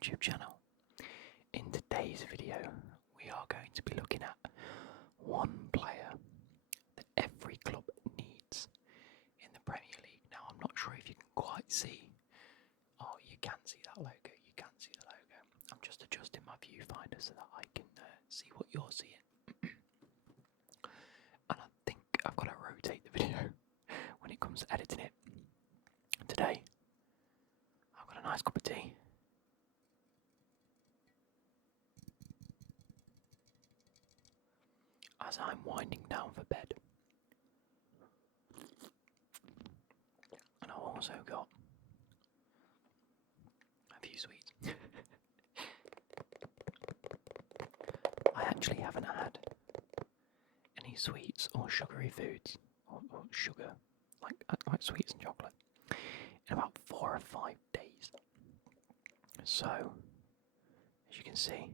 YouTube channel. In today's video, we are going to be looking at one player that every club needs in the Premier League. Now, I'm not sure if you can quite see. Oh, you can see that logo. You can see the logo. I'm just adjusting my viewfinder so that I can see what you're seeing. And I think I've got to rotate the video when it comes to editing it. Today, I've got a nice cup of tea. As I'm winding down for bed. And I've also got a few sweets. I actually haven't had any sweets or sugary foods, or sugar, like sweets and chocolate, in about 4 or 5 days. So, as you can see,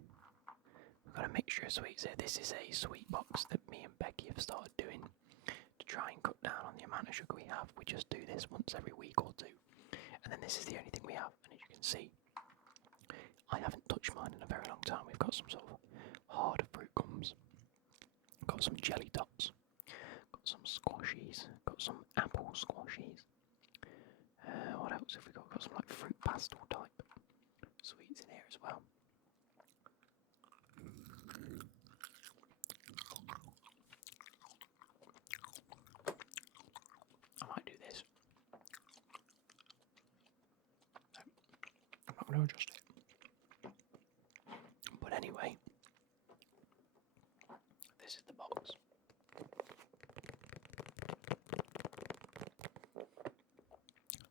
we've got a mixture of sweets here. This is a sweet box that me and Becky have started doing to try and cut down on the amount of sugar we have. We just do this once every week or two. And then this is the only thing we have. And as you can see, I haven't touched mine in a very long time. We've got some sort of hard fruit gums. Got some jelly tots. Got some squashies. Got some apple squashies. What else have we got? Got some like fruit pastel type sweets in here as well. I might do this. No, I'm not going to adjust it. But anyway, this is the box.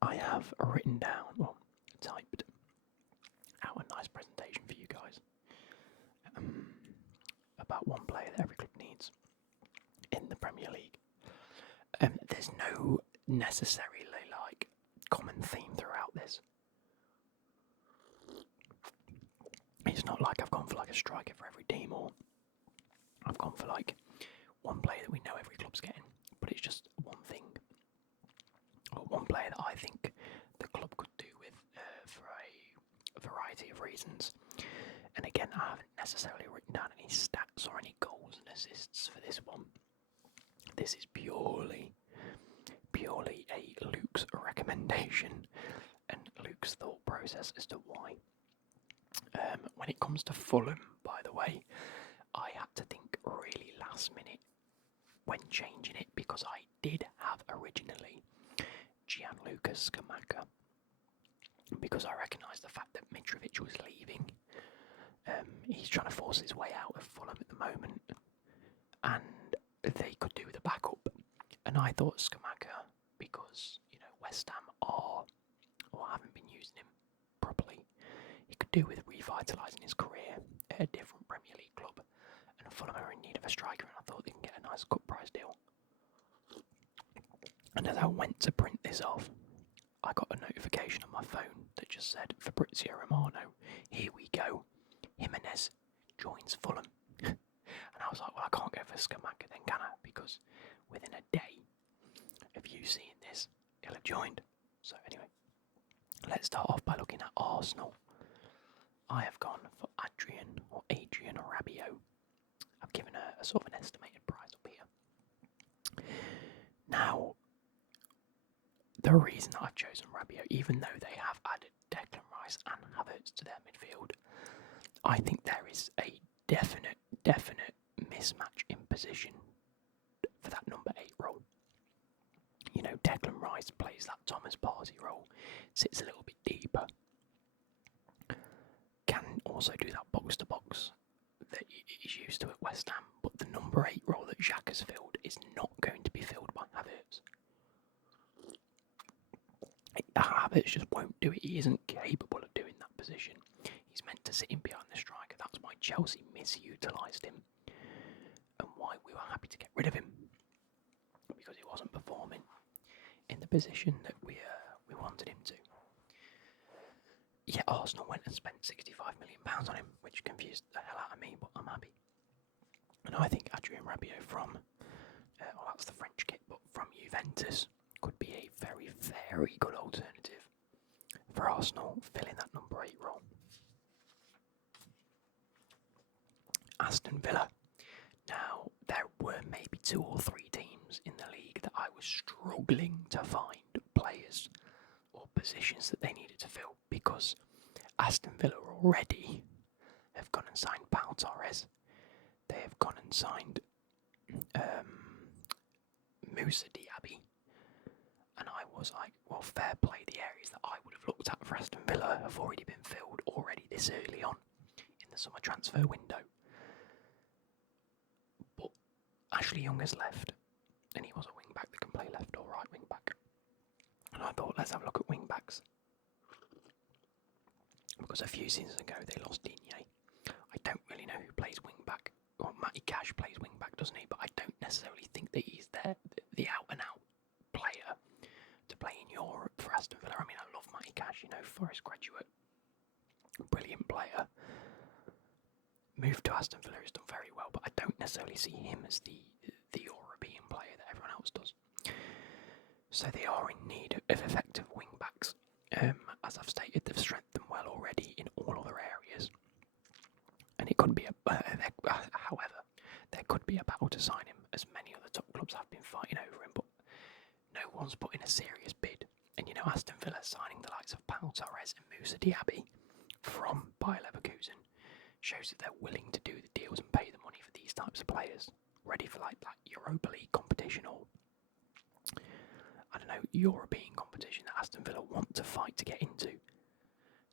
I have written down, well, typed out a nice presentation for you guys about one player that every club needs in the Premier League. There's no necessarily like common theme throughout this. It's not like I've gone for like a striker for every team, or I've gone for like one player that we know every club's getting, but it's just one thing, or one player that I think the club could do with for a variety of reasons. And again, I haven't necessarily written down any stats or any goals and assists for this one. This is purely a Luke's recommendation and Luke's thought process as to why. When it comes to Fulham, by the way, I had to think really last minute when changing it, because I did have originally Gianluca Scamacca, because I recognised the fact that Mitrovic was leaving. He's trying to force his way out of Fulham at the moment, and they could do with a backup. And I thought Scamacca, because West Ham are or haven't been using him properly, he could do with revitalising his career at a different Premier League club. And Fulham are in need of a striker, and I thought they can get a nice cut price deal. And as I went to print this off, I got a notification on my phone that just said Fabrizio Romano, here we go, Jimenez joins Fulham. And I was like, well, I can't go for Scamacca then, can I? Because within a day of you seeing this, he'll have joined. So anyway, let's start off by looking at Arsenal. I have gone for Adrian Rabiot. I've given a sort of an estimated price up here. Now, the reason that I've chosen Rabiot, even though they have added Declan Rice and Havertz to their midfield, I think there is a definite mismatch in position for that number 8 role. Declan Rice plays that Thomas Partey role, sits a little bit deeper, can also do that box to box that he's used to at West Ham, but the number 8 role that Xhaka has filled is not going to be filled by Havertz. Havertz just won't do it. He isn't capable of doing that position. He's meant to sit in behind the striker. That's why Chelsea misutilised him, and why we were happy to get rid of him, because he wasn't performing in the position that we wanted him to. Yeah, Arsenal went and spent £65 million on him, which confused the hell out of me, but I'm happy. And I think Adrien Rabiot from, well, that's the French kit, but from Juventus could be a very, very good alternative for Arsenal, filling that number 8 role. Aston Villa. Now, there were maybe 2 or 3 teams in the league that I was struggling to find players or positions that they needed to fill because Aston Villa already have gone and signed Pau Torres. They have gone and signed Moussa Diaby. And I was like, well, fair play, the areas that I would have looked at for Aston Villa have already been filled already this early on in the summer transfer window. But Ashley Young has left, and he was a wing-back that can play left or right wing-back. And I thought, let's have a look at wing-backs. Because a few seasons ago, they lost Digne. I don't really know who plays wing-back. Well, Matty Cash plays wing-back, doesn't he? But I don't necessarily think that he's the out-and-out player to play in Europe for Aston Villa. I mean, I love Matty Cash, Forest graduate, brilliant player. Moved to Aston Villa, has done very well, but I don't necessarily see him as the European player that everyone else does. So they are in need of effective wing backs. As I've stated, they've strengthened well already in all other areas, and it couldn't be however, there could be a battle to sign him, as many other top clubs have been fighting over him, but no one's put in a serious bid. And Aston Villa signing the likes of Pau Torres and Moussa Diaby from Bayer Leverkusen shows that they're willing to do the deals and pay the money for these types of players, ready for like Europa League competition or I don't know, European competition that Aston Villa want to fight to get into.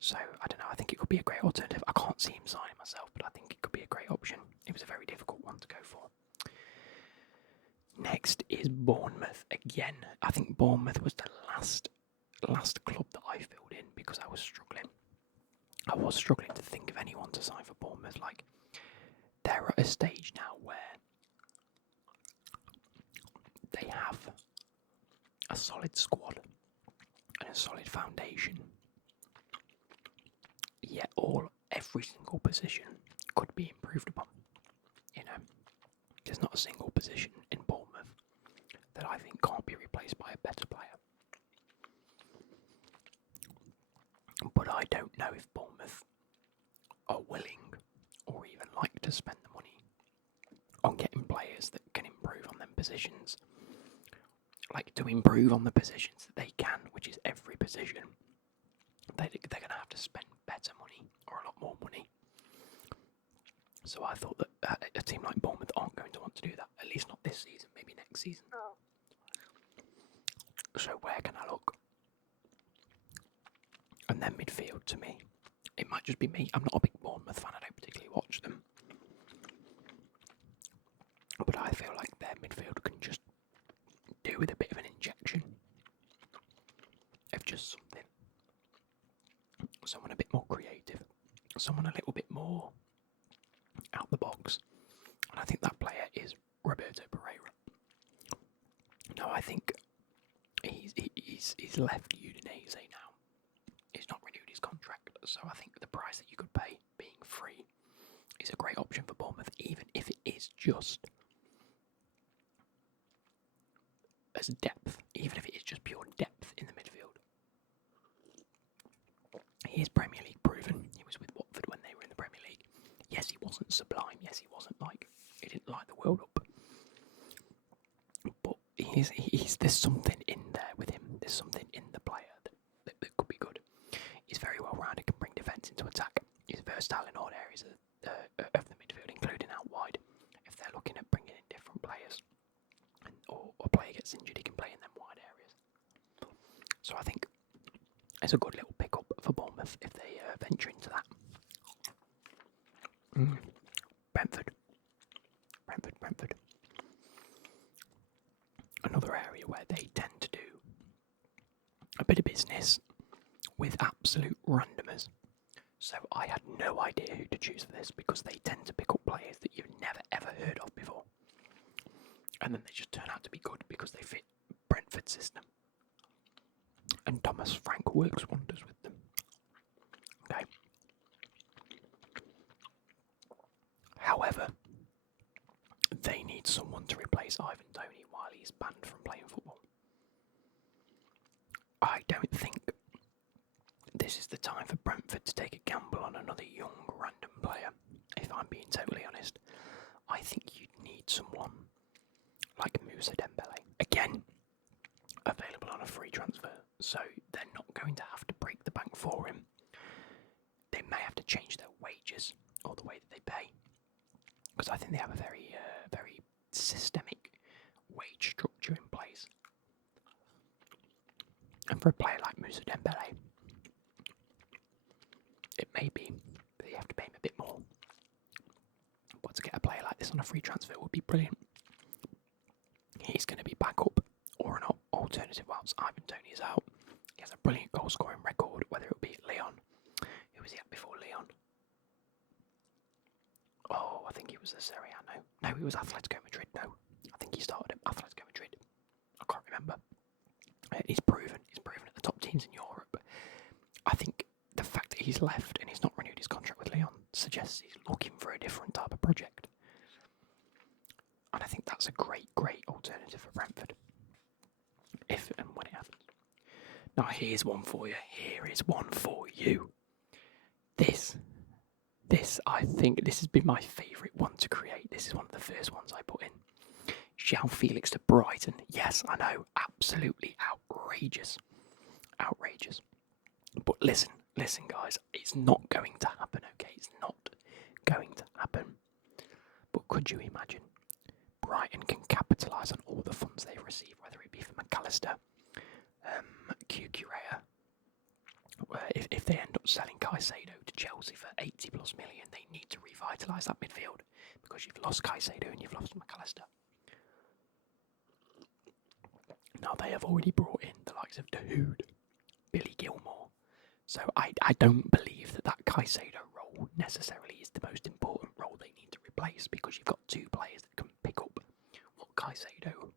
So I don't know, I think it could be a great alternative. I can't see him signing myself, but I think it could be a great option. It was a very difficult one to go for. Next is Bournemouth. Again, I think Bournemouth was the last club that I filled in because I was struggling. I was struggling to think of anyone to sign for Bournemouth. Like, they're at a stage now where they have a solid squad and a solid foundation. Yet every single position could be improved upon. There's not a single position in Bournemouth that I think can't be replaced by a better player. But I don't know if Bournemouth are willing or even like to spend the money on getting players that can improve on them positions. Like, to improve on the positions that they can, which is every position, they're going to have to spend better money or a lot more money. So I thought that a team like Bournemouth aren't going to want to do that, at least not this season, maybe next season. So where can I look? And then midfield, to me, it might just be me. I'm not a big Bournemouth fan, I don't particularly watch them. But I feel like their midfield can just do with a bit of an injection of just someone a bit more creative, someone a little bit more out the box, and I think that player is Roberto Pereira. No, I think he's left Udinese now. He's not renewed his contract, so I think the price that you could pay, being free, is a great option for Bournemouth, even if it is just as depth, even if it is just pure depth in the midfield. He is Premier League proven. He was with Watford when they were in the Premier League. Yes, he wasn't sublime. Yes, he wasn't he didn't light the world up. But there's something in there with him. There's something in the player that could be good. He's very well rounded, can bring defence into attack. He's versatile in all areas of the midfield, including out wide. If they're looking at bringing in different players, or a player gets injured, he can play in them wide areas. So I think it's a good little pick-up for Bournemouth if they venture into that. Brentford. Another area where they tend to do a bit of business with absolute randomers. So I had no idea who to choose for this because they tend to pick up players that you've never ever heard of before. And then they just turn out to be good because they fit Brentford's system. And Thomas Frank works wonders with them. Okay. However, they need someone to replace Ivan Toney while he's banned from playing football. I don't think this is the time for Brentford to take a gamble on another young random player, if I'm being totally honest. Moussa Dembele. Again, available on a free transfer, so they're not going to have to break the bank for him. They may have to change their wages or the way that they pay, because I think they have a very, very systemic wage structure in place. And for a player like Moussa Dembele, it may be that you have to pay him a bit more. But to get a player like this on a free transfer would be brilliant. He's going to be back up or an alternative whilst Ivan Toney is out. He has a brilliant goal scoring record, whether it be at Lyon. Who was he at before Lyon? Oh, I think he was a Serie A. No, he was Atletico Madrid. No, I think he started at Atletico Madrid. I can't remember. He's proven at the top teams in Europe. I think the fact that he's left and he's not renewed his contract with Lyon suggests he's looking for a different type of project. And I think that's a great alternative for Brentford. If and when it happens. Now here's one for you. Here is one for you. This, I think this has been my favourite one to create. This is one of the first ones I put in. João Felix to Brighton. Yes, I know. Absolutely outrageous. But listen, guys. It's not going to happen, okay? It's not going to happen. But could you imagine? Brighton can capitalise on all the funds they've received, whether it be from McAllister, Cucurella. If they end up selling Caicedo to Chelsea for 80 plus million, they need to revitalise that midfield because you've lost Caicedo and you've lost McAllister. Now they have already brought in the likes of Dahoud, Billy Gilmore. So I don't believe that Caicedo role necessarily is the most important role they need to replace, because you've got two players that can pick up what Caicedo,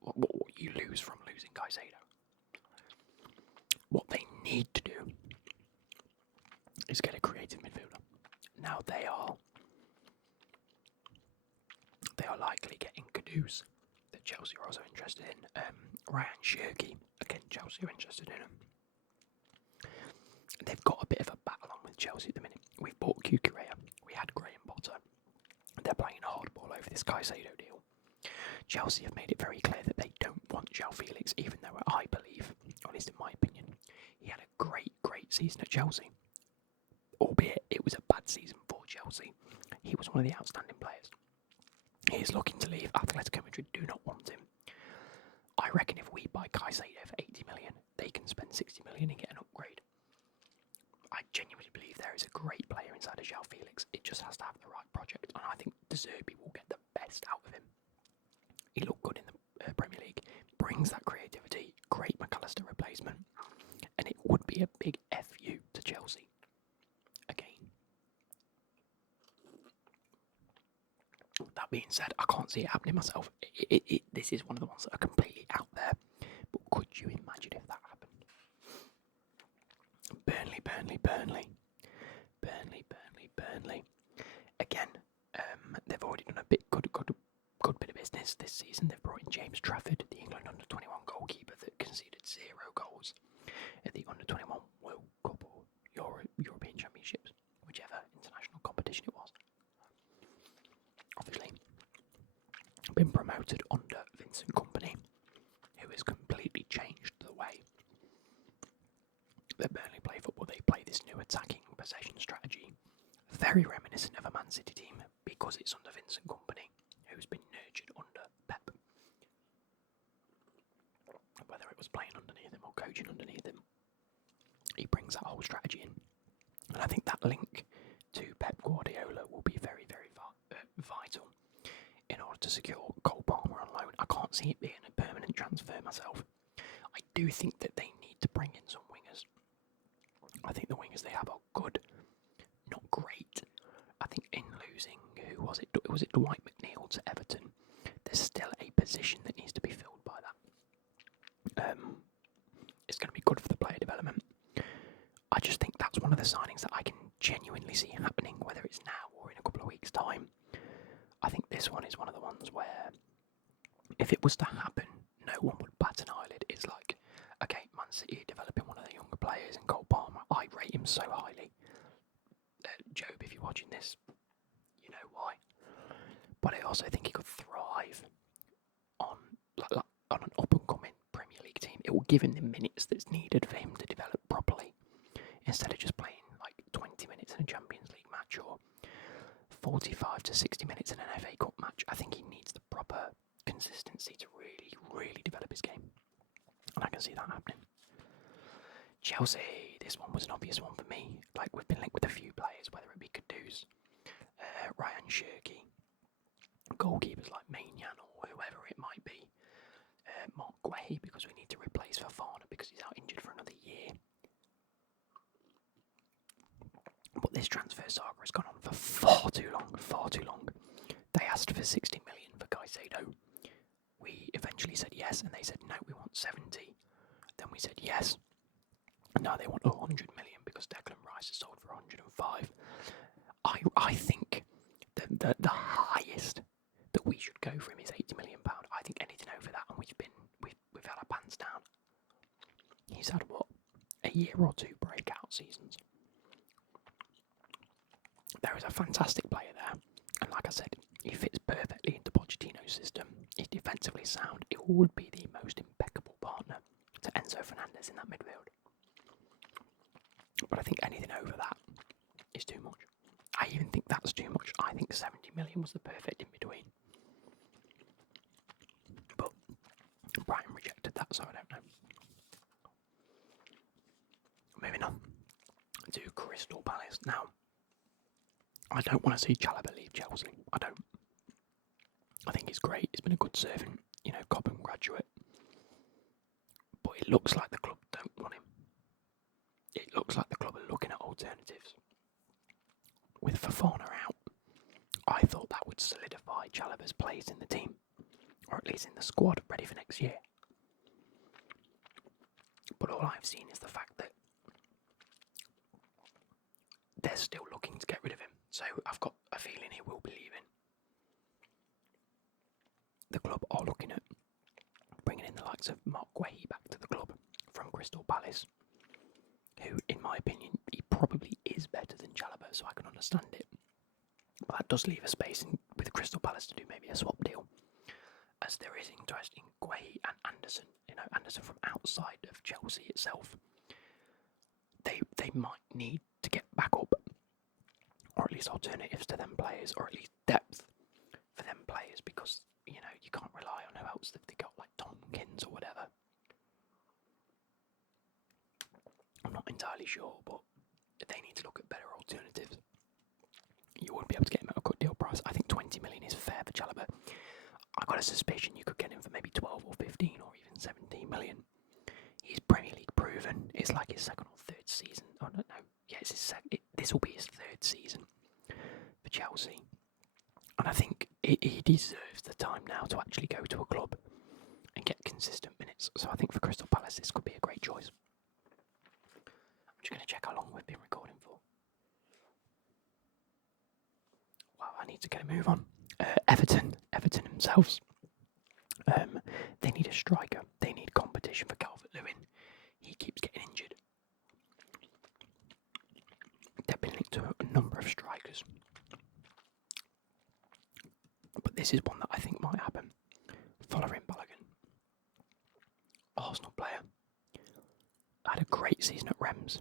what you lose from losing Caicedo. What they need to do is get a creative midfielder. Now they are likely getting Kudus, that Chelsea are also interested in. Ryan Shirky, again Chelsea are interested in him. They've got a bit of a battle on with Chelsea at the minute. We've bought Cucurella, we had Graham Potter. They're playing hardball over this Caicedo deal. Chelsea have made it very clear that they don't want João Felix, even though I believe, or at least in my opinion, he had a great season at Chelsea. Albeit it was a bad season for Chelsea. He was one of the outstanding players. He is looking to leave. Atletico Madrid do not want him. I reckon if we buy Caicedo for 80 million, they can spend 60 million and get an upgrade. I genuinely believe there is a great player inside of João Felix. It just has to have the right project, and I think De Zerbi will get the best out of him. He looked good in the Premier League, brings that creativity, great McAllister replacement, and it would be a big FU to Chelsea. Again. That being said, I can't see it happening myself. This is one of the ones that are completely out there, but could you imagine if that happened? Burnley. Again, they've already done a good bit of business this season. They've brought in James Trafford, the England under-21 goalkeeper that conceded 0 goals at the under-21 World Cup or European Championships, whichever international competition it was. Obviously, been promoted under Vincent Kompany, who has completely changed the way that Burnley play football. They play this new attacking possession strategy, very reminiscent of a Man City team, because it's under Vincent Kompany, who's been nurtured under Pep. Whether it was playing underneath him or coaching underneath him, he brings that whole strategy in. And I think that link to Pep Guardiola will be very vital in order to secure Cole Palmer on loan. I can't see it being a permanent transfer myself. I do think that they need to bring in some wingers. I think the wingers they have are good, not great. I think in losing, who was it? Was it Dwight McNeil to Everton? There's still a position that needs to be filled by that. It's going to be good for the player development. I just think that's one of the signings that I can genuinely see happening, whether it's now or in a couple of weeks' time. I think this one is one of the ones where, if it was to happen, no one would bat an eyelid. It's like, okay, Man City developing one of the younger players, and Cole Palmer, I rate him so highly. Job, if you're watching this, you know why. But I also think he could thrive on an up-and-coming Premier League team. It will give him the minutes that's needed for him to develop properly, instead of just playing like 20 minutes in a Champions League match or 45 to 60 minutes in an FA Cup match. I think he needs the proper consistency to really, really develop his game. And I can see that happening. Chelsea, this one was an obvious one for me. Like, we've been linked with a few players, whether it be Kudus, Ryan Shirky, goalkeepers like Maignan or whoever it might be. Mark Guehi, because we need to replace Fofana because he's out injured for another year. But this transfer saga has gone on for far too long. They asked for 60 million for Caicedo. We eventually said yes, and they said no, we want 70. Then we said yes, and now they want 100 million because Declan Rice is sold for 105. I think the highest that we should go for him is £80 million. I think anything over that, and we've had our pants down. He's had what, a year or two breakout seasons. There is a fantastic player there, and like I said, he fits perfectly into Pochettino's system. He's defensively sound. It would be the most impeccable partner to Enzo Fernandez in that midfield. But I think anything over that is too much. I even think that's too much. I think 70 million was the perfect in between. But Brighton rejected that, so I don't know. Moving on to Crystal Palace. Now, I don't want to see Chalobah leave Chelsea. I don't. I think he's great. He's been a good servant, Cobham graduate. But it looks like the club don't want him. It looks like the club are looking at alternatives. With Fofana out, I thought that would solidify Chalobah's place in the team, or at least in the squad, ready for next year. But all I've seen is the fact that they're still looking to get rid of him. So I've got a feeling he will be leaving. The club are looking at bringing in the likes of Mark Guehi back to the club from Crystal Palace, who, in my opinion, he probably is better than Chalobah, so I can understand it. But that does leave a space with Crystal Palace to do maybe a swap deal, as there is interest in Guehi and Anderson. Anderson from outside of Chelsea itself. They might need to get back up, or at least alternatives to them players, or at least depth for them players, because you can't rely on who else they got, like Tompkins or whatever. I'm not entirely sure, but they need to look at better alternatives. You wouldn't be able to get him at a good deal price. I think 20 million is fair for Chalobah. I've got a suspicion you could get him for maybe 12 or 15 or even 17 million. He's Premier League proven. It's like his second or third season. Oh, no. Yeah, it's his this will be his third season for Chelsea. And I think he deserves the time now to actually go to a club and get consistent minutes. So I think for Crystal Palace, this could be a great choice. I'm just going to check how long we've been recording for. Wow, I need to get a move on. Everton themselves. They need a striker. They need competition for Calvert-Lewin. He keeps getting injured. They've been linked to a number of strikers. But this is one that I think might happen. Following Balogun. Arsenal player. Had a great season at Reims.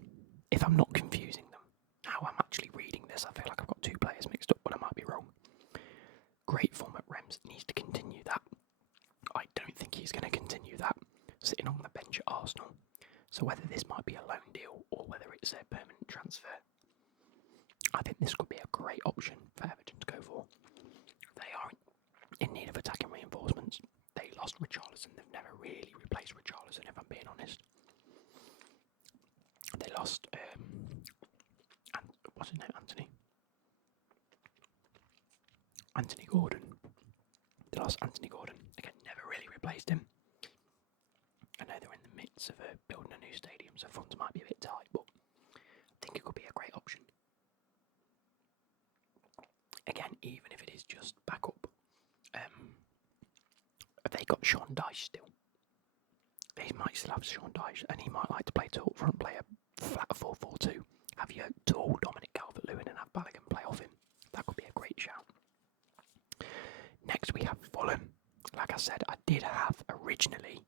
If I'm not confusing them, how I'm actually reading this, I feel like I've got two players mixed up, but I might be wrong. Great form at Reims, needs to continue that. I don't think he's going to continue that sitting on the bench at Arsenal. So whether this might be a loan deal or whether it's a permanent transfer, I think this could be a great option for Everton to go for. They are in need of attacking reinforcements. They lost Richarlison. They've never really replaced Richarlison, if I'm being honest. They lost, what's his name, Anthony Gordon. They lost Anthony Gordon. Again, never really replaced him. I know they're in the midst of building a new stadium, so funds might be a bit tight, but I think it could be a great option. Again, even if it is just back up, have they got Sean Dyche still? They might still have Sean Dyche, and he might like to play to up front, play a flat 4-4-2. Have your tall Dominic Calvert-Lewin and have Balogun play off him. That could be a great shout. Next we have Fulham. Like I said, I did have originally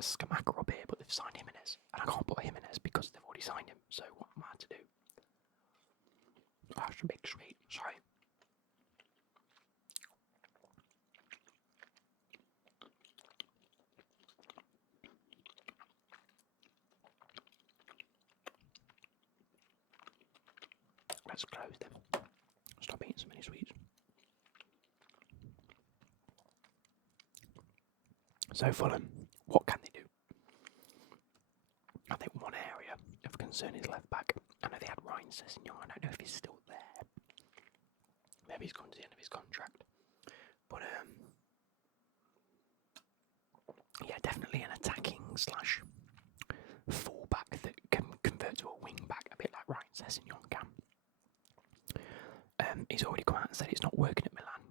Skamaka up here, but they've signed Jimenez, and I can't put Jimenez because they've already signed him. So what am I to do? Oh, that's a big sweet. Sorry. Let's close them. Stop eating so many sweets. So Fulham, what can they do? I think one area of concern is left back. I know they had Ryan Sessegnon. I don't know if he's still there. Maybe he's gone to the end of his contract. But yeah, definitely an attacking slash fullback that can convert to a wing back, a bit like Ryan Sessegnon can. He's already come out and said it's not working at Milan.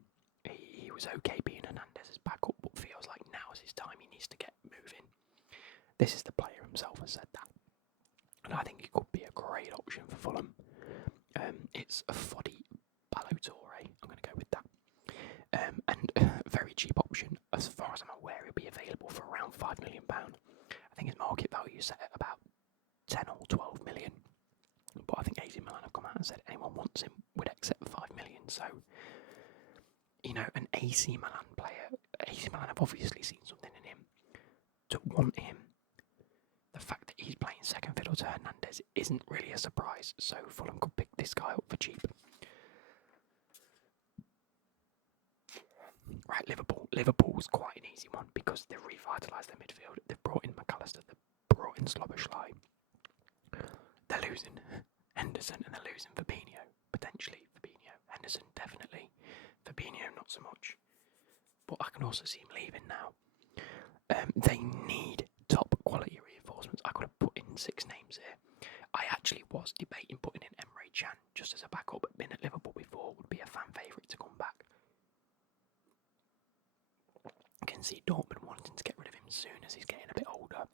He was okay being Hernandez's backup, but feels like now is his time. He needs to get moving. This is the player himself has said that, and I think he could be a great option for Fulham. It's a Foddy Balotore. I'm going to go with that, and a very cheap option. As far as I'm aware, he'll be available for around £5 million. I think his market value is set at about 10 or 12 million. But I think AC Milan have come out and said anyone wants him would accept 5 million. So, you know, an AC Milan player, AC Milan have obviously seen something in him. To want him, the fact that he's playing second fiddle to Hernandez isn't really a surprise. So Fulham could pick this guy up for cheap. Right, Liverpool's quite an easy one because they've revitalised their midfield. They've brought in McAllister, they've brought in Sloboslai. They're losing Henderson and they're losing Fabinho, potentially Fabinho. Henderson, definitely. Fabinho, not so much. But I can also see him leaving now. They need top quality reinforcements. I could have put in 6 names here. I actually was debating putting in Emre Can just as a backup, but been at Liverpool before, would be a fan favourite to come back. I can see Dortmund wanting to get rid of him soon as he's getting a bit older.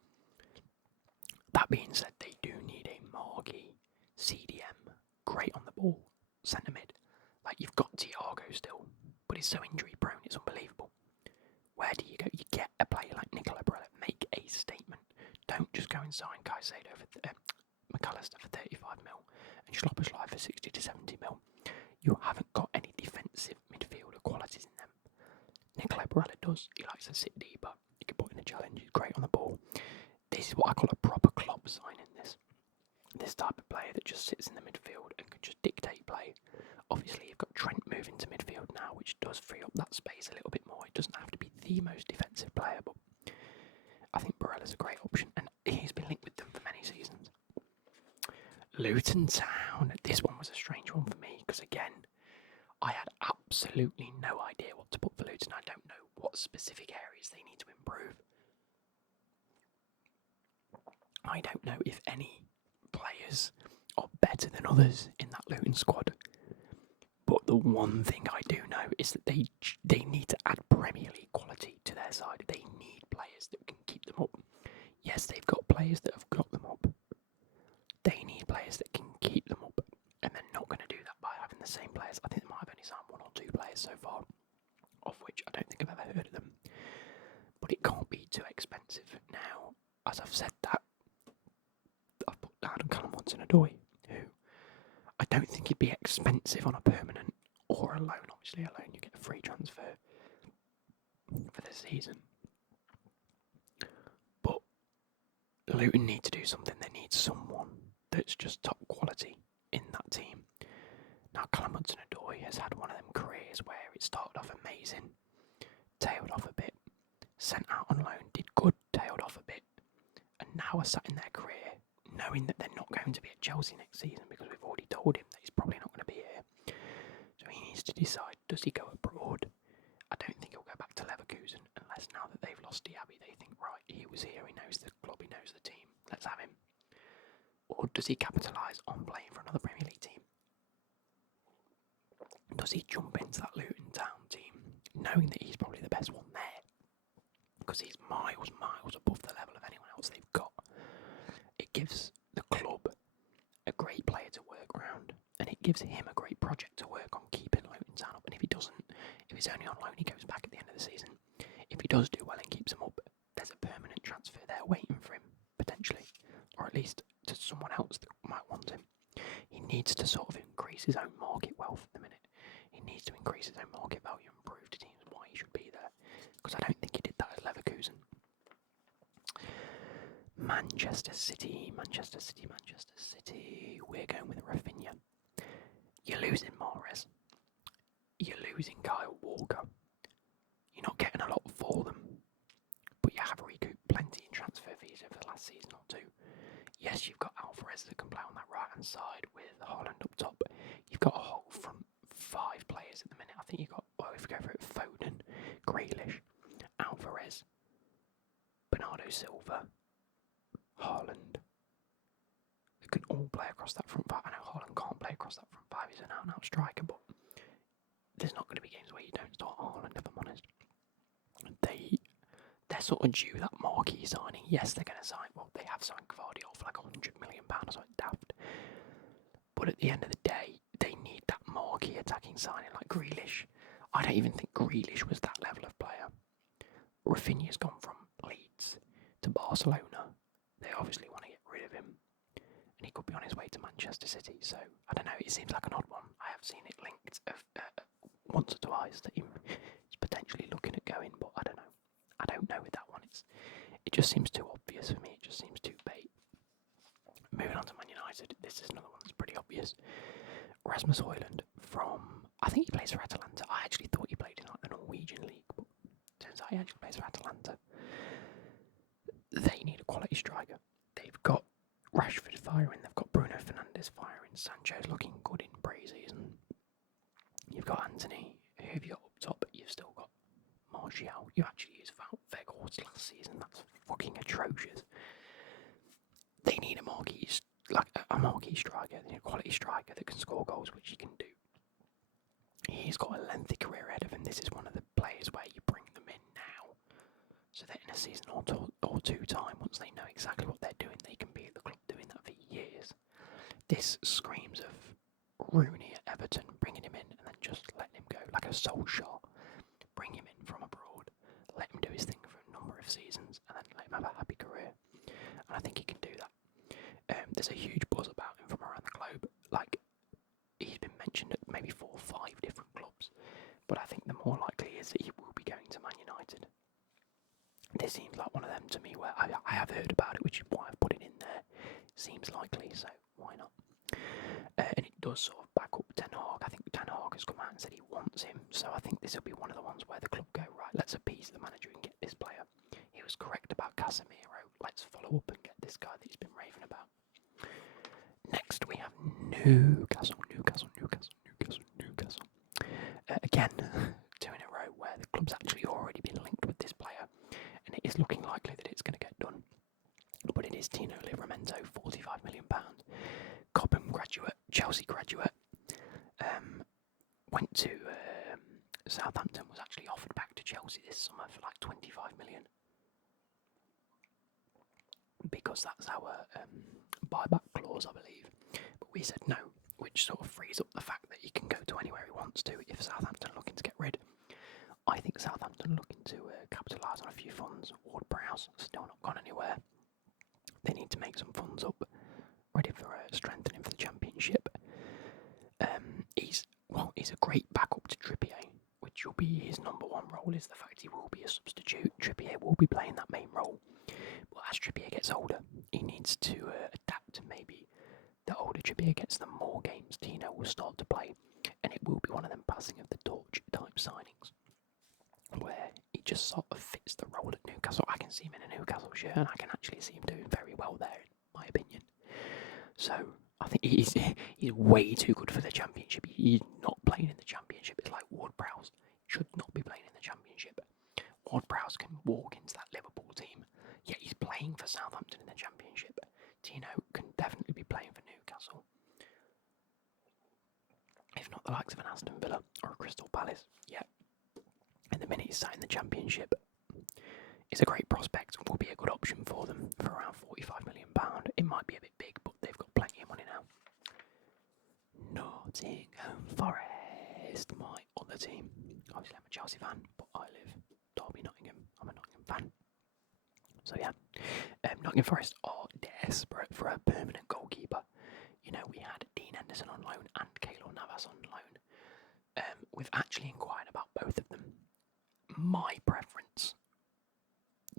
That being said, they do need a marquee CDM, great on the ball, centre mid. Like, you've got Thiago still, but he's so injury prone, it's unbelievable. Where do you go? You get a player like Nicola Brella, make a statement. Don't just go and sign Caicedo for McAllister for 35 mil and Sloboslai for 60 to 70 mil. You haven't got any defensive midfielder qualities in them. Nicola Brella does. He likes to sit deeper. You can put in a challenge. He's great on the ball. This is what I call a proper Klopp signing. This type of player that just sits in the midfield and can just dictate play. Obviously, you've got Trent moving to midfield now, which does free up that space a little bit more. It doesn't have to be the most defensive player, but I think Barella's a great option, and he's been linked with them for many seasons. Luton Town. This one was a strange one for me because, again, I had absolutely no idea what to put for Luton. I don't know what specific areas they need to improve. I don't know if any players are better than others in that Luton squad. But the one thing I do know is that they need to add Premier League quality to their side. They need players that can keep them up. Yes, they've got players that have got them up. They need players that can keep them up. And they're not going to do that by having the same players. I think they might have only signed 1 or 2 players so far, of which I don't think I've ever heard of them. But it can't be too expensive. Now, as I've said that, I've put down Callum Hudson-Odoi, who I don't think he'd be expensive on a permanent or a loan. Obviously, a loan you get a free transfer for the season. But Luton need to do something. They need someone that's just top quality in that team. Now, Callum Hudson-Odoi has had one of them careers where it started off amazing, tailed off a bit, sent out on loan, did good, tailed off a bit, and now are sat in their career knowing that they're not going to be at Chelsea next season because we've already told him that he's probably not going to be here. So he needs to decide, does he go abroad? I don't think he'll go back to Leverkusen unless now that they've lost Diaby, they think, right, he was here, he knows the club, he knows the team, let's have him. Or does he capitalise on playing for another Premier League team? Does he jump into that Luton Town team knowing that he's probably the best one there? Because he's miles above the level of anyone else they've got. It gives the club a great player to work around, and it gives him a great project to work on keeping Luton Town up. And if he's he's only on loan, he goes back at the end of the season. If he does do well and keeps him up, there's a permanent transfer there waiting for him, potentially. Or at least to someone else that might want him. He needs to sort of increase his own market wealth at the minute. He needs to increase his own market value and prove to teams why he should be there. Because I don't think he did that at Leverkusen. Manchester City. We're going with Rafinha. You're losing Mahrez. You're losing Kyle Walker. You're not getting a lot for them. But you have recouped plenty in transfer fees over the last season or two. Yes, you've got Alvarez that can play on that right-hand side with Haaland up top. You've got a whole front 5 players at the minute. I think you've got, if we go for it, Foden, Grealish, Alvarez, Bernardo Silva, Haaland. They can all play across that front 5. I know Haaland can't play across that front 5. He's an out-and-out striker, but there's not going to be games where you don't start Haaland, if I'm honest. They're sort of due that marquee signing. Yes, they're going to sign. Well, they have signed Gvardiol for like £100 million or something daft. But at the end of the day, they need that marquee attacking signing like Grealish. I don't even think Grealish was that level of player. Rafinha's gone from Leeds to Barcelona. They obviously want to get rid of him. And he could be on his way to Manchester City. So, I don't know. It seems like an odd one. I have seen it linked once or twice that he's potentially looking at going, but I don't know. I don't know with that one. It just seems too obvious for me. It just seems too bait. Moving on to Man United. This is another one that's pretty obvious. Rasmus Højlund from... I think he plays for Atalanta. I actually thought he played in like the Norwegian league, but turns out he actually plays for Atalanta. They need a quality striker. They've got Rashford firing. They've got Bruno Fernandes firing. Sancho's looking good in pre-season. You've got Anthony. Who have you got up top? You've still got Martial. You actually used Weghorst last season. That's fucking atrocious. They need a marquee striker. They need a quality striker that can score goals, which he can do. He's got a lengthy career ahead of him. This is one of the players where you bring them in now, so that in a season or two time, once they know exactly what they're doing, they can be at the club doing that for years. This screams of Rooney at Everton, bringing him in and then just letting him go, like a Solskjaer. Bring him in from abroad, let him do his thing for a number of seasons, and then let him have a happy career. And I think he can do that. There's a huge buzz about him from around the globe. Like, he's been mentioned at maybe 4 or 5 different clubs, but I think the more likely is that he will be going to Man United. This seems like one of them to me where I have heard about it, which is why I've put it in there. Seems likely, so why not? And it does sort of back up Ten Hag. I think Ten Hag has come out and said he wants him, so I think this will be one of the ones where the club go, right, let's appease the manager and get this player. He was correct about Casemiro. Let's follow up and get this guy that he's been raving about. Next we have Newcastle. Again, 2 in a row where the club's actually already been linked with this player, and it is looking likely that it's going to get done. But it is Tino Livramento, £45 million. Cobham graduate, Chelsea graduate, went to Southampton, was actually offered back to Chelsea this summer for like 25 million. Because that's our buyback clause, I believe. But we said no, which sort of frees up the fact that he can go to anywhere he wants to if Southampton are looking to get rid. I think Southampton are looking to capitalise on a few funds. Ward-Prowse still not gone anywhere. They need to make some funds up, ready for strengthening for the Championship. He's a great backup to Trippier, which will be his number one role, is the fact he will be a substitute. Trippier will be playing that main role. But as Trippier gets older, he needs to adapt. Maybe the older Trippier gets, the more games Tino will start to play, and it will be one of them passing of the torch type signings, where he just sort of fits the role at Newcastle. I can see him in a Newcastle shirt, and I can actually see him doing very well there, in my opinion. So I think he's way too good for the Championship. He's not playing in the Championship. It's like Ward-Prowse should not be playing in the Championship. Ward-Prowse can walk into that Liverpool team, yet he's playing for Southampton in the Championship. Tino can definitely be playing for Newcastle, if not the likes of an Aston Villa or a Crystal Palace. Yeah, and the minute he's sat in the Championship, it's a great prospect and will be a good option for them for around £45 million. It might be a bit big, but they've got plenty of money now. Nottingham Forest, my other team. Obviously, I'm a Chelsea fan, but I live Derby, Nottingham. I'm a Nottingham fan. So yeah, Nottingham Forest are desperate for a permanent goalkeeper. You know, we had Dean Henderson on loan and Keylor Navas on loan. We've actually inquired about both of them. My preference,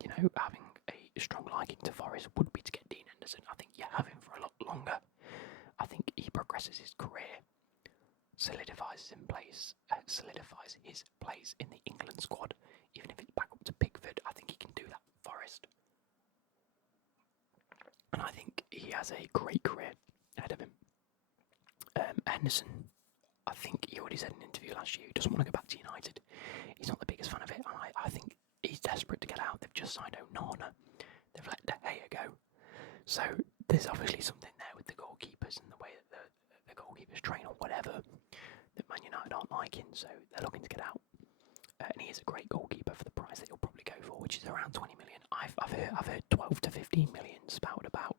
you know, having a strong liking to Forest would be to get Dean Henderson. I think you have him for a lot longer. I think he progresses his career, solidifies his place in the England squad. Even if it's back up to Pickford, I think he can do that for Forest. And I think he has a great career ahead of him. Henderson, I think he already said in an interview last year he doesn't want to go back to United. He's not the biggest fan of it, and I think he's desperate to get out. They've just signed Onana. They've let De Gea go. So there's obviously something there with the goalkeepers and the way that the goalkeepers train or whatever that Man United aren't liking, so they're looking to get out. And he is a great goalkeeper for the price that he'll probably go for, which is around 20 million. I've heard 12 to 15 million spouted about,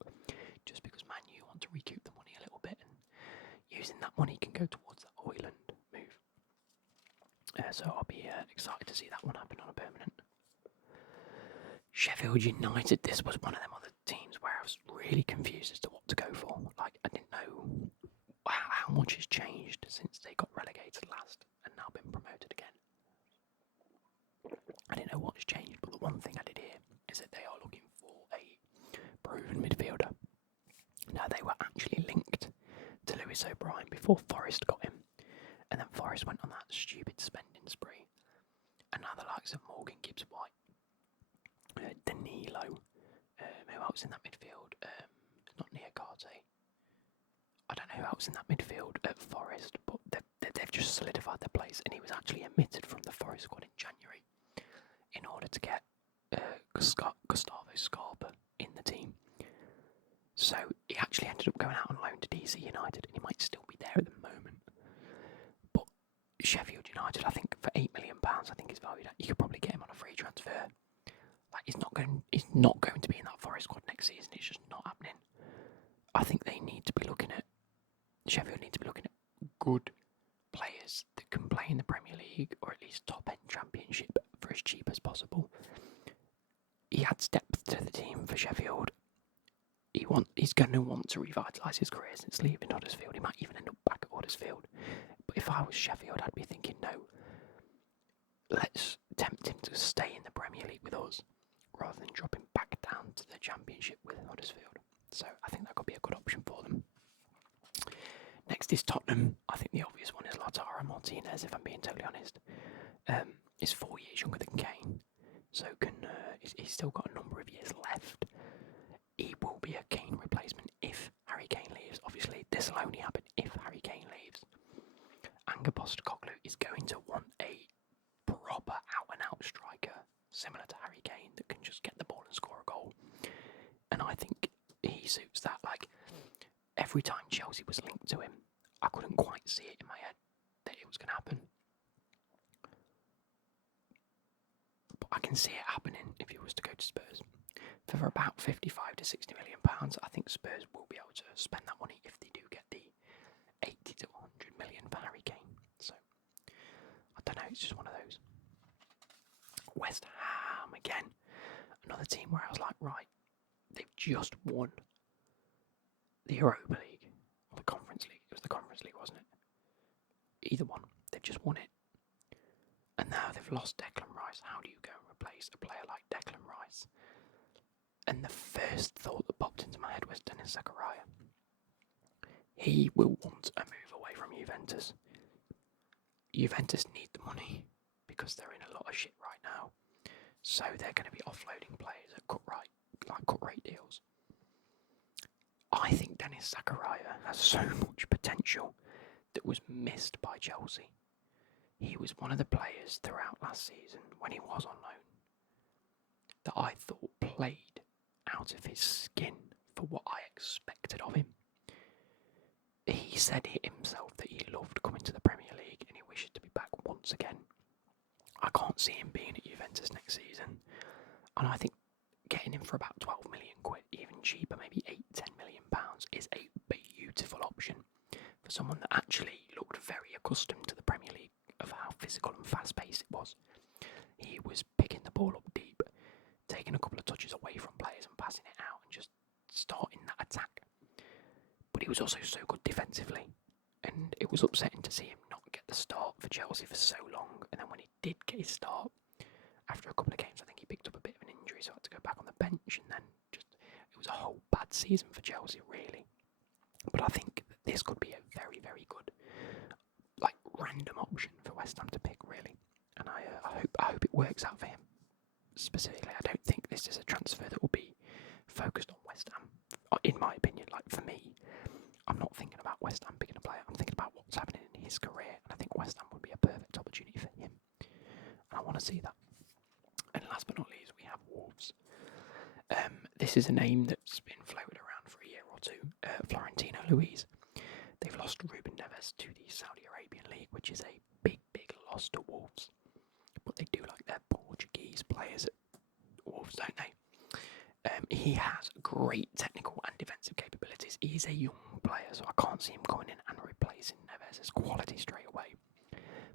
just because Man U want to recoup the money a little bit, and using that money can go towards that Højlund move. So I'll be excited to see that one happen on a permanent. Sheffield United, this was one of them other teams where I was really confused as to what to go for. Like, I didn't know how much has changed since they got relegated last and now been promoted again. I didn't know what has changed, but the one thing I did hear is that they are looking for a proven midfielder. Now, they were actually linked to Lewis O'Brien before Forest got him, and then Forest went on that stupid spending spree, and now the likes of Morgan Gibbs-White, Danilo, who else in that midfield? Not Niakate. I don't know who else in that midfield at Forest, but they've just solidified their place, and he was actually omitted from the Forest squad in January in order to get Gustavo Scarpa in the team. So he actually ended up going out on loan to DC United, and he might still be there at the moment. But Sheffield United, I think for £8 million, I think is valued at. You could probably get him on a free transfer. Like, he's not going to be in that Forest squad next season. It's just not happening. I think Sheffield need to be looking at good players that can play in the Premier League or at least top end Championship for as cheap as possible. He adds depth to the team for Sheffield. He's going to want to revitalise his career since leaving Huddersfield. He might even end up back at Huddersfield. But if I was Sheffield, I'd be thinking, no, let's tempt him to stay in the Premier League with us rather than drop him back down to the Championship with Huddersfield. So I think that could be a good option for them. Next is Tottenham. I think the obvious one is Lautaro Martinez, if I'm being totally honest. He's 4 years younger than Kane, so he's still got a number of years left. He will be a Kane replacement if Harry Kane leaves. Obviously, this will only happen if Harry Kane leaves. Ange Postecoglou is going to want a proper out-and-out striker, similar to Harry Kane, that can just get the ball and score a goal. And I think he suits that. Like, every time Chelsea was linked to him, I couldn't quite see it in my head that it was going to happen. But I can see it happening if he was to go to Spurs. For about 55 to 60 million pounds, I think Spurs will be able to spend that money if they do get the 80 to 100 million for Harry Kane. So, I don't know, it's just one of those. West Ham again. Another team where I was like, right, they've just won the Europa League, or the Conference League. It was the Conference League, wasn't it? Either one. They've just won it. And now they've lost Declan Rice. How do you go and replace a player like Declan Rice? And the first thought that popped into my head was Denis Zakaria. He will want a move away from Juventus. Juventus need the money because they're in a lot of shit right now. So they're going to be offloading players at cut rate deals. I think Denis Zakaria has so much potential that was missed by Chelsea. He was one of the players throughout last season, when he was on loan, that I thought played out of his skin for what I expected of him. He said himself that he loved coming to the Premier League and he wishes to be back once again. I can't see him being at Juventus next season, and I think getting him for about 12 million quid, even cheaper, maybe 8-10 million pounds, is a beautiful option for someone that actually looked very accustomed to the Premier League, of how physical and fast-paced good defensively, and it was upsetting to see him not get the start for Chelsea for so long. And then when he did get his start, after a couple of games, I think he picked up a bit of an injury, so I had to go back on the bench, and then it was a whole bad season for Chelsea, really. But I think that this could be a very, very good, like, random option for West Ham to pick, really. And I hope it works out for him. Specifically, I don't think this is a transfer that will be focused on West Ham. In my opinion, like, for me, I'm not thinking about West Ham picking a player. I'm thinking about what's happening in his career, and I think West Ham would be a perfect opportunity for him. And I want to see that. And last but not least, we have Wolves. This is a name that's been floated around for a year or two. Florentino Luis. They've lost Ruben Neves to the Saudi Arabian League, which is a big, big loss to Wolves. But they do like their Portuguese players at Wolves, don't they? He has great technical and defensive capabilities. He's a young player, so I can't see him going in and replacing Neves' quality straight away.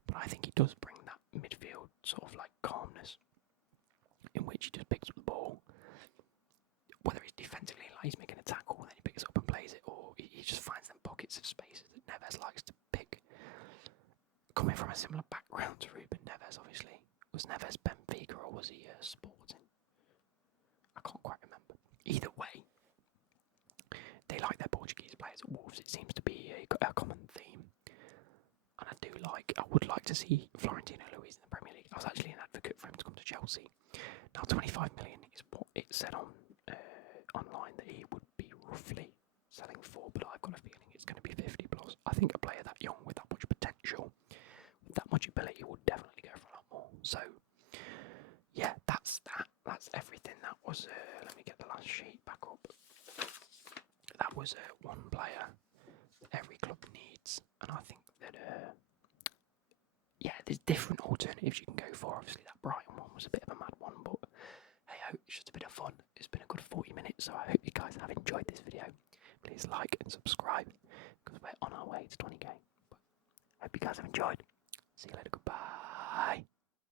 But I think he does bring that midfield sort of like calmness, in which he just picks up the ball. Whether he's defensively, like he's making a tackle, and then he picks it up and plays it, or he just finds them pockets of spaces that Neves likes to pick. Coming from a similar background to Ruben Neves, obviously. Was Neves Benfica or was he Sporting? I can't quite remember. Either way, they like their Portuguese players at Wolves. It seems to be a common theme. And I would like to see Florentino Luis in the Premier League. I was actually an advocate for him to come to Chelsea. Now, 25 million is what it said on online that he would be roughly selling for, but I've got a feeling it's going to be 50 plus. I think a player that young with that much potential, with that much ability, would definitely go for a lot more. So, yeah, that's that. That's everything. That was, let me get the last sheet back up. That was one player that every club needs, and I think that, yeah, there's different alternatives you can go for. Obviously, that Brighton one was a bit of a mad one, but hey ho, it's just a bit of fun. It's been a good 40 minutes, so I hope you guys have enjoyed this video. Please like and subscribe, because we're on our way to 20k. But I hope you guys have enjoyed. See you later.